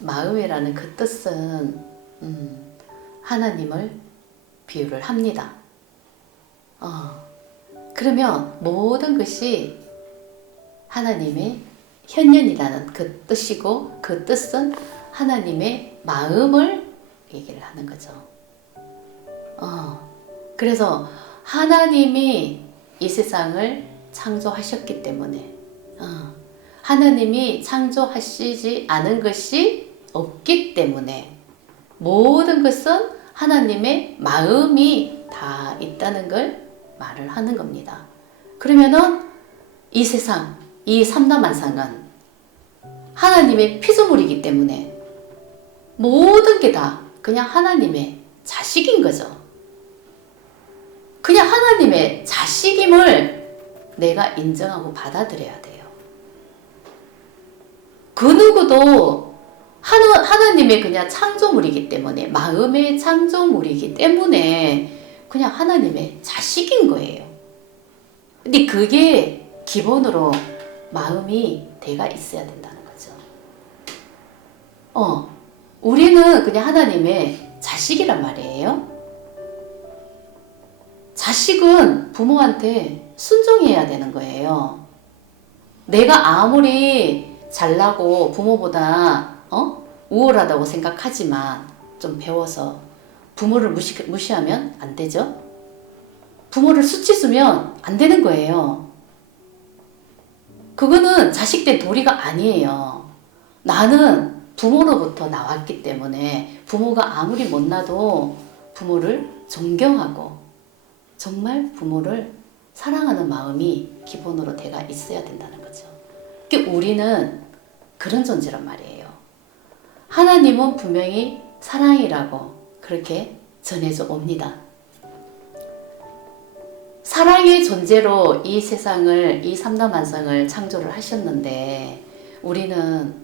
마음이라는 그 뜻은 하나님을 비유를 합니다. 그러면 모든 것이 하나님의 현현이라는 그 뜻이고, 그 뜻은 하나님의 마음을 얘기를 하는 거죠. 그래서 하나님이 이 세상을 창조하셨기 때문에 하나님이 창조하시지 않은 것이 없기 때문에 모든 것은 하나님의 마음이 다 있다는 걸 말을 하는 겁니다. 그러면은 이 세상, 이 삼라만상은 하나님의 피조물이기 때문에 모든 게 다 그냥 하나님의 자식인 거죠. 그냥 하나님의 자식임을 내가 인정하고 받아들여야 돼요. 그 누구도 하나님의 그냥 창조물이기 때문에, 마음의 창조물이기 때문에 그냥 하나님의 자식인 거예요. 근데 그게 기본으로 마음이 대가 있어야 된다는 거죠. 우리는 그냥 하나님의 자식이란 말이에요. 자식은 부모한테 순종해야 되는 거예요. 내가 아무리 잘나고 부모보다 우월하다고 생각하지만 좀 배워서 부모를 무시하면 안 되죠. 부모를 수치쓰면 안 되는 거예요. 그거는 자식된 도리가 아니에요. 나는 부모로부터 나왔기 때문에 부모가 아무리 못나도 부모를 존경하고 정말 부모를 사랑하는 마음이 기본으로 대가 있어야 된다는 거죠. 그러니까 우리는 그런 존재란 말이에요. 하나님은 분명히 사랑이라고 그렇게 전해져 옵니다. 사랑의 존재로 이 세상을, 이 삼라만상을 창조를 하셨는데 우리는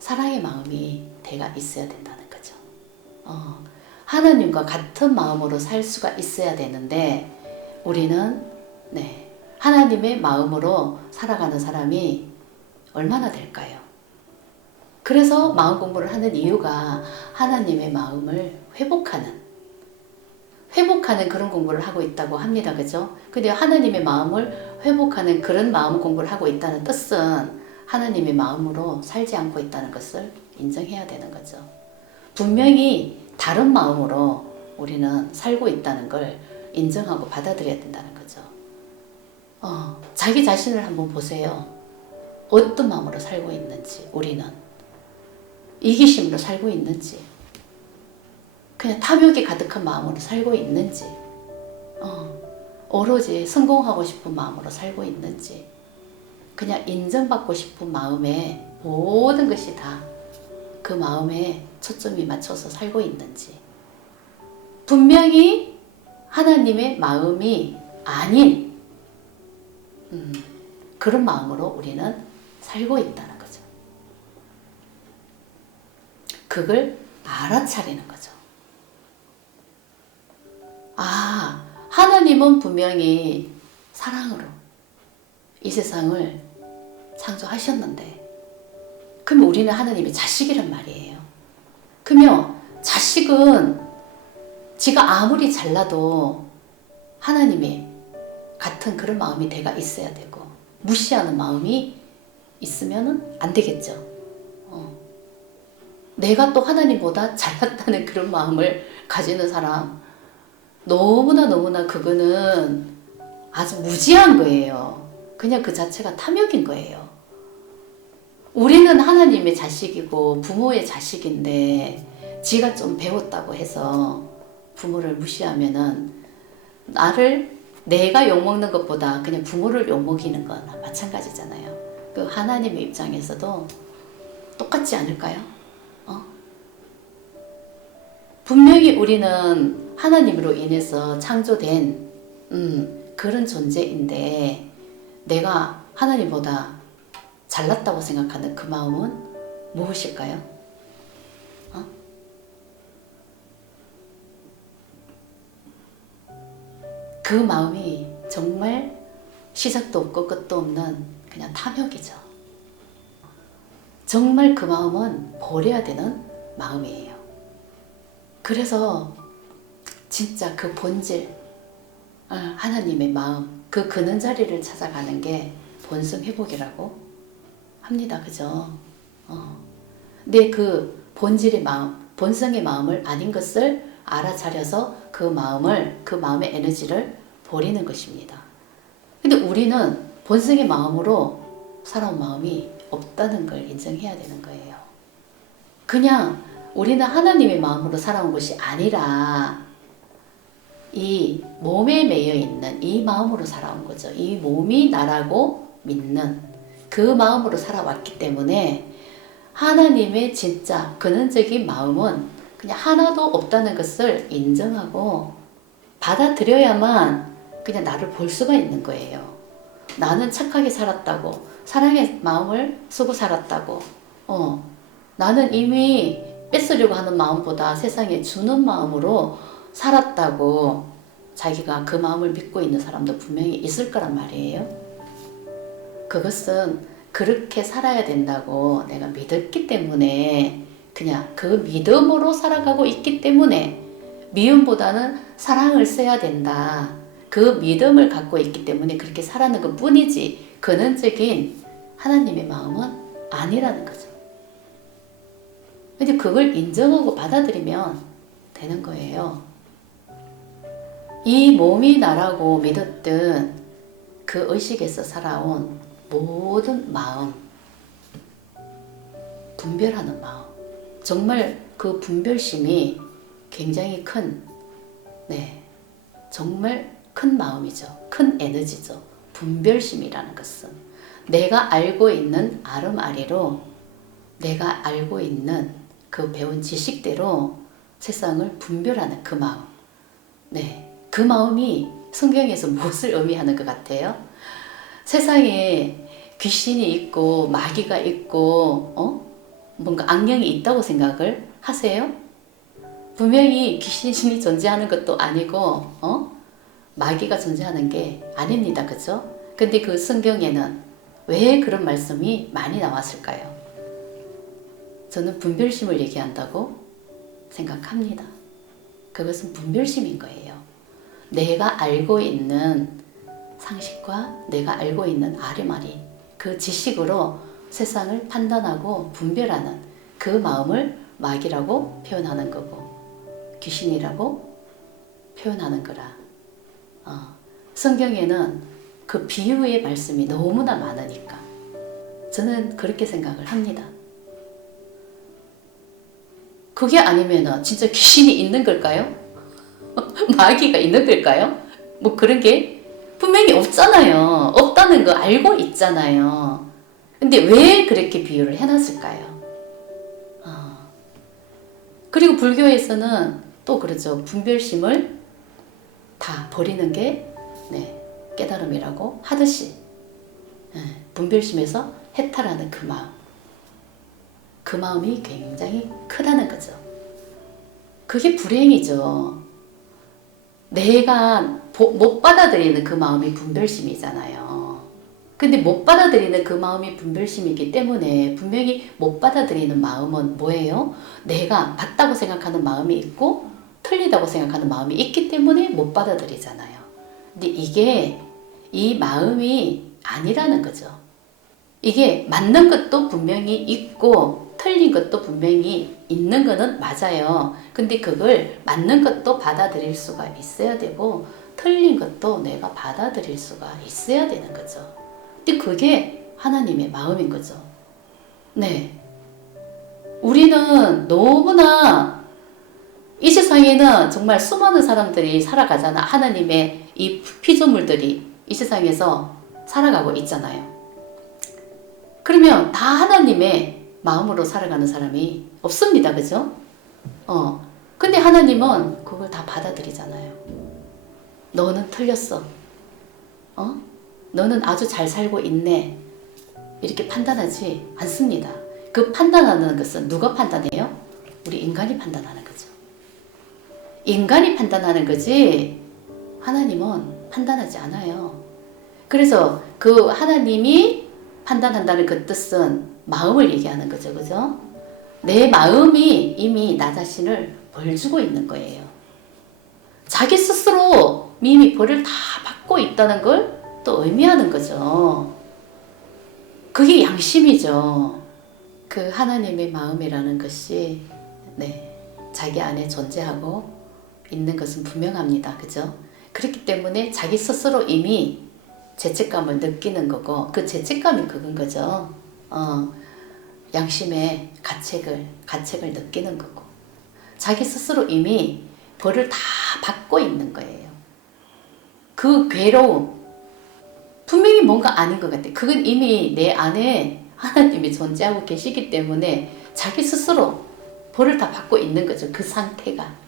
사랑의 마음이 대가 있어야 된다는 거죠. 하나님과 같은 마음으로 살 수가 있어야 되는데 우리는 하나님의 마음으로 살아가는 사람이 얼마나 될까요? 그래서 마음 공부를 하는 이유가 하나님의 마음을 회복하는 그런 공부를 하고 있다고 합니다. 그죠? 근데 하나님의 마음을 회복하는 그런 마음 공부를 하고 있다는 뜻은 하나님의 마음으로 살지 않고 있다는 것을 인정해야 되는 거죠. 분명히 다른 마음으로 우리는 살고 있다는 걸 인정하고 받아들여야 된다는 거죠. 자기 자신을 한번 보세요. 어떤 마음으로 살고 있는지, 우리는 이기심으로 살고 있는지, 그냥 탐욕이 가득한 마음으로 살고 있는지, 오로지 성공하고 싶은 마음으로 살고 있는지, 그냥 인정받고 싶은 마음에 모든 것이 다 그 마음에 초점이 맞춰서 살고 있는지, 분명히 하나님의 마음이 아닌 그런 마음으로 우리는 살고 있다는 거죠. 그걸 알아차리는 거죠. 하나님은 분명히 사랑으로 이 세상을 창조하셨는데 그러면 우리는 하나님의 자식이란 말이에요. 그러면 자식은 지가 아무리 잘나도 하나님의 같은 그런 마음이 대가 있어야 되고 무시하는 마음이 있으면 안 되겠죠. 내가 또 하나님보다 잘났다는 그런 마음을 가지는 사람 너무나 그거는 아주 무지한 거예요. 그냥 그 자체가 탐욕인 거예요. 우리는 하나님의 자식이고 부모의 자식인데 지가 좀 배웠다고 해서 부모를 무시하면은 내가 욕먹는 것보다 그냥 부모를 욕먹이는 거나 마찬가지잖아요. 그 하나님의 입장에서도 똑같지 않을까요? 분명히 우리는 하나님으로 인해서 창조된 그런 존재인데 내가 하나님보다 잘났다고 생각하는 그 마음은 무엇일까요? 그 마음이 정말 시작도 없고 끝도 없는 그냥 탐욕이죠. 정말 그 마음은 버려야 되는 마음이에요. 그래서 진짜 그 본질, 하나님의 마음, 그 근원 자리를 찾아가는 게 본성 회복이라고 합니다. 그죠? 내 그 본질의 마음, 본성의 마음을 아닌 것을 알아차려서 그 마음의 에너지를 버리는 것입니다. 근데 우리는 본성의 마음으로 살아온 마음이 없다는 걸 인정해야 되는 거예요. 그냥 우리는 하나님의 마음으로 살아온 것이 아니라 이 몸에 매여 있는 이 마음으로 살아온 거죠. 이 몸이 나라고 믿는 그 마음으로 살아왔기 때문에 하나님의 진짜 근원적인 마음은 그냥 하나도 없다는 것을 인정하고 받아들여야만 그냥 나를 볼 수가 있는 거예요. 나는 착하게 살았다고, 사랑의 마음을 쓰고 살았다고, 나는 이미 뺏으려고 하는 마음보다 세상에 주는 마음으로 살았다고 자기가 그 마음을 믿고 있는 사람도 분명히 있을 거란 말이에요. 그것은 그렇게 살아야 된다고 내가 믿었기 때문에 그냥 그 믿음으로 살아가고 있기 때문에 미움보다는 사랑을 써야 된다. 그 믿음을 갖고 있기 때문에 그렇게 살아가는 것 뿐이지 근원적인 하나님의 마음은 아니라는 거죠. 근데 그걸 인정하고 받아들이면 되는 거예요. 이 몸이 나라고 믿었던 그 의식에서 살아온 모든 마음, 분별하는 마음, 정말 그 분별심이 굉장히 큰, 정말 큰 마음이죠. 큰 에너지죠. 분별심이라는 것은 내가 알고 있는 아름아리로 내가 알고 있는 그 배운 지식대로 세상을 분별하는 그 마음. 그 마음이 성경에서 무엇을 의미하는 것 같아요? 세상에 귀신이 있고 마귀가 있고 뭔가 악령이 있다고 생각을 하세요? 분명히 귀신이 존재하는 것도 아니고 마귀가 존재하는 게 아닙니다. 그죠? 근데 그 성경에는 왜 그런 말씀이 많이 나왔을까요? 저는 분별심을 얘기한다고 생각합니다. 그것은 분별심인 거예요. 내가 알고 있는 상식과 내가 알고 있는 아리마리 그 지식으로 세상을 판단하고 분별하는 그 마음을 마귀라고 표현하는 거고 귀신이라고 표현하는 거라. 성경에는 그 비유의 말씀이 너무나 많으니까 저는 그렇게 생각을 합니다. 그게 아니면 진짜 귀신이 있는 걸까요? 마귀가 있는 걸까요? 뭐 그런 게 분명히 없잖아요. 없다는 거 알고 있잖아요. 근데 왜 그렇게 비유를 해놨을까요? 그리고 불교에서는 또 그러죠. 분별심을 다 버리는 게 깨달음이라고 하듯이 분별심에서 해탈하는 그 마음, 그 마음이 굉장히 크다는 거죠. 그게 불행이죠. 내가 못 받아들이는 그 마음이 분별심이잖아요. 근데 못 받아들이는 그 마음이 분별심이기 때문에 분명히 못 받아들이는 마음은 뭐예요? 내가 맞다고 생각하는 마음이 있고 틀리다고 생각하는 마음이 있기 때문에 못 받아들이잖아요. 근데 이게 이 마음이 아니라는 거죠. 이게 맞는 것도 분명히 있고 틀린 것도 분명히 있는 거는 맞아요. 근데 그걸 맞는 것도 받아들일 수가 있어야 되고 틀린 것도 내가 받아들일 수가 있어야 되는 거죠. 근데 그게 하나님의 마음인 거죠. 우리는 너무나 이 세상에는 정말 수많은 사람들이 살아가잖아. 하나님의 이 피조물들이 이 세상에서 살아가고 있잖아요. 그러면 다 하나님의 마음으로 살아가는 사람이 없습니다. 그죠? 근데 하나님은 그걸 다 받아들이잖아요. 너는 틀렸어. 너는 아주 잘 살고 있네. 이렇게 판단하지 않습니다. 그 판단하는 것은 누가 판단해요? 우리 인간이 판단하는 거죠. 인간이 판단하는 거지 하나님은 판단하지 않아요. 그래서 그 하나님이 판단한다는 그 뜻은 마음을 얘기하는 거죠. 그죠? 내 마음이 이미 나 자신을 벌 주고 있는 거예요. 자기 스스로 이미 벌을 다 받고 있다는 걸 또 의미하는 거죠. 그게 양심이죠. 그 하나님의 마음이라는 것이 자기 안에 존재하고 있는 것은 분명합니다. 그죠? 그렇기 때문에 자기 스스로 이미 죄책감을 느끼는 거고 그 죄책감이 그건 거죠. 양심의 가책을 느끼는 거고 자기 스스로 이미 벌을 다 받고 있는 거예요. 그 괴로움 분명히 뭔가 아닌 것 같아. 그건 이미 내 안에 하나님이 존재하고 계시기 때문에 자기 스스로 벌을 다 받고 있는 거죠. 그 상태가.